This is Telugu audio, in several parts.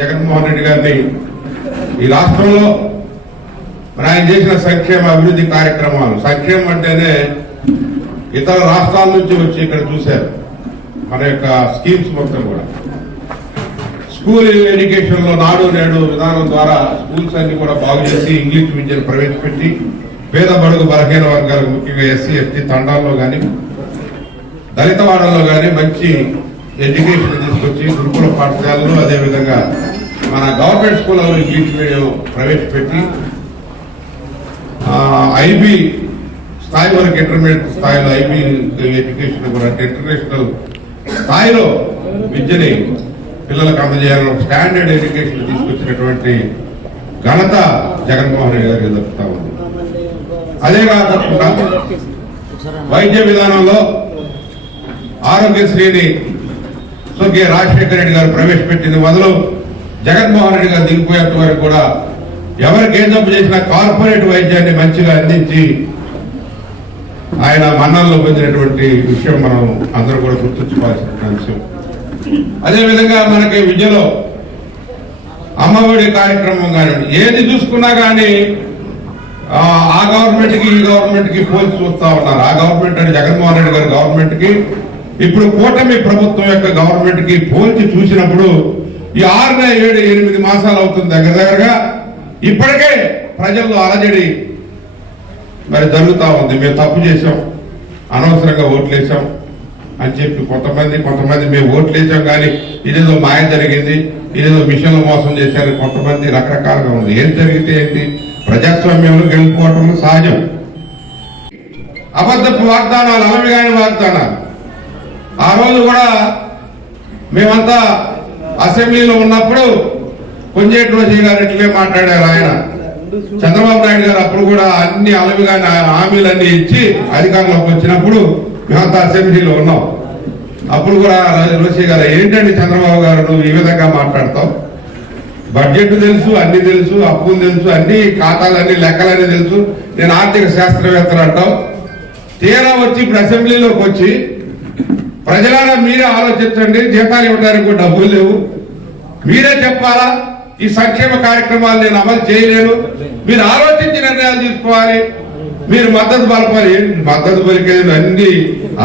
జగన్మోహన్ రెడ్డి గారిని ఈ రాష్ట్రంలో మరి ఆయన చేసిన సంక్షేమ అభివృద్ధి కార్యక్రమాలు. సంక్షేమం అంటేనే ఇతర రాష్ట్రాల నుంచి వచ్చి ఇక్కడ చూశారు. మన యొక్క స్కీమ్స్ మొత్తం కూడా. స్కూల్ ఎడ్యుకేషన్లో నాడు నేడు విధానం ద్వారా స్కూల్స్ అన్ని కూడా బాగు చేసి ఇంగ్లీష్ విద్యను ప్రవేశపెట్టి పేద బడుగు బలహీన వర్గాలు ముఖ్యంగా ఎస్సీ ఎస్టీ తండాల్లో కానీ దళిత వాడల్లో కానీ మంచి ఎడ్యుకేషన్ తీసుకొచ్చి గురుకుల పాఠశాలలు అదేవిధంగా మన గవర్నమెంట్ స్కూళ్ళలో ఇంగ్లీష్ మీడియం ప్రవేశపెట్టి ఐబీ స్థాయి వరకు ఇంటర్మీడియట్ స్థాయిలో ఐబీ ఎడ్యుకేషన్ కూడా ఇంటర్నేషనల్ స్థాయిలో విద్యని పిల్లలకు అందజేయాలని ఒక స్టాండర్డ్ ఎడ్యుకేషన్ తీసుకొచ్చినటువంటి ఘనత జగన్మోహన్ రెడ్డి గారికి దక్కుతా ఉంది. అదే కాకుండా వైద్య విధానంలో ఆరోగ్యశ్రీని స్వర్గీయ రాజశేఖర రెడ్డి గారు ప్రవేశపెట్టింది మొదలు జగన్మోహన్ రెడ్డి గారు దిగిపోయేంత వరకు కూడా ఎవరికి ఏం జబ్బు చేసినా కార్పొరేట్ వైద్యాన్ని మంచిగా అందించి ఆయన మన్నల్లో పొందినటువంటి విషయం మనం అందరూ కూడా గుర్తుంచుకోవాల్సిన అంశం. అదేవిధంగా మనకి విద్యలో అమ్మఒడి కార్యక్రమం కానివ్వండి ఏది చూసుకున్నా కానీ ఆ గవర్నమెంట్కి ఈ గవర్నమెంట్కి పోల్చి చూస్తూ ఉన్నారు. ఆ గవర్నమెంట్ అంటే జగన్మోహన్ రెడ్డి గారి గవర్నమెంట్కి. ఇప్పుడు కూటమి ప్రభుత్వం యొక్క గవర్నమెంట్కి పోల్చి చూసినప్పుడు ఈ ఆరున ఏడు ఎనిమిది మాసాలు అవుతుంది దగ్గర దగ్గరగా. ఇప్పటికే ప్రజల్లో అలజడి మరి జరుగుతూ ఉంది. మేము తప్పు చేశాం. అనవసరంగా ఓట్లేసాం అని చెప్పి కొంతమంది కొంతమంది మేము ఓట్లేసాం కానీ ఇదేదో మాయ జరిగింది ఇదేదో మిషన్లు మోసం చేశారు కొంతమంది రకరకాలుగా ఉంది. ఏం జరిగితే ఏంటి? ప్రజాస్వామ్యంలో గెలుపుకోవటం సహజం. అబద్ధపు వాగ్దానాలు అలవిగాని వాగ్దానాలు. ఆ రోజు కూడా మేమంతా అసెంబ్లీలో ఉన్నప్పుడు కొంజేటి రోజీ గారు ఇట్లే మాట్లాడారు ఆయన. చంద్రబాబు నాయుడు గారు అప్పుడు కూడా అన్ని అలవిగా ఆయన హామీలన్నీ ఇచ్చి అధికారంలోకి వచ్చినప్పుడు మేమంతా అసెంబ్లీలో ఉన్నాం. అప్పుడు కూడా రోషి గారు ఏంటండి చంద్రబాబు గారు నువ్వు ఈ విధంగా మాట్లాడతావు? బడ్జెట్ తెలుసు అన్ని తెలుసు అప్పులు తెలుసు అన్ని ఖాతాలన్నీ లెక్కలన్నీ తెలుసు. నేను ఆర్థిక శాస్త్రవేత్తలు అంటావు. తీరా వచ్చి ఇప్పుడు అసెంబ్లీలోకి వచ్చి ప్రజలారా మీరే ఆలోచించండి జీతాలు ఇవ్వడానికి కూడా డబ్బులు లేవు. మీరే చెప్పాలా ఈ సంక్షేమ కార్యక్రమాలు నేను అమలు చేయలేను. మీరు ఆలోచించి నిర్ణయాలు తీసుకోవాలి. మీరు మద్దతు పలపాలి. మద్దతు పలికేది అన్ని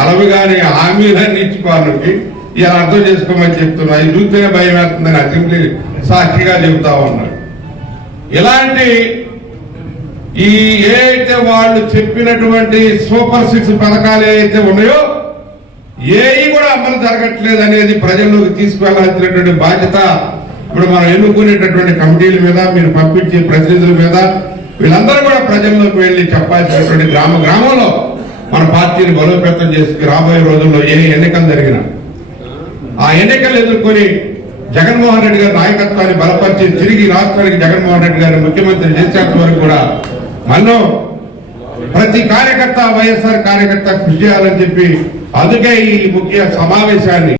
అలవిగానే హామీలన్నీ ఇచ్చుకోవాలి ఇలా అర్థం చేసుకోమని చెప్తున్నా. ఇది చూస్తేనే భయం వేస్తుందని అసెంబ్లీ సాక్షిగా చెబుతా ఉన్నాడు ఇలాంటి ఈ ఏ అయితే వాళ్ళు చెప్పినటువంటి సూపర్ సిక్స్ పథకాలు ఏవైతే ఉన్నాయో ఏవి కూడా అమలు జరగట్లేదు అనేది ప్రజల్లోకి తీసుకువెళ్ళాల్సినటువంటి బాధ్యత ఇప్పుడు మనం ఎన్నుకునేటటువంటి కమిటీల మీద మీరు పంపించే ప్రతినిధుల మీద వీళ్ళందరూ కూడా ప్రజల్లోకి వెళ్ళి చెప్పాల్సినటువంటి గ్రామ గ్రామంలో మన పార్టీని బలోపేతం చేసి రాబోయే రోజుల్లో ఏ ఎన్నికలు జరిగినా ఆ ఎన్నికలు ఎదుర్కొని జగన్మోహన్ రెడ్డి గారి నాయకత్వాన్ని బలపరిచి తిరిగి రాష్ట్రానికి జగన్మోహన్ రెడ్డి గారిని ముఖ్యమంత్రి చేసేంత వరకు కూడా మనం ప్రతి కార్యకర్త వైఎస్ఆర్ కార్యకర్త కృషి చేయాలని చెప్పి అందుకే ఈ ముఖ్య సమావేశాన్ని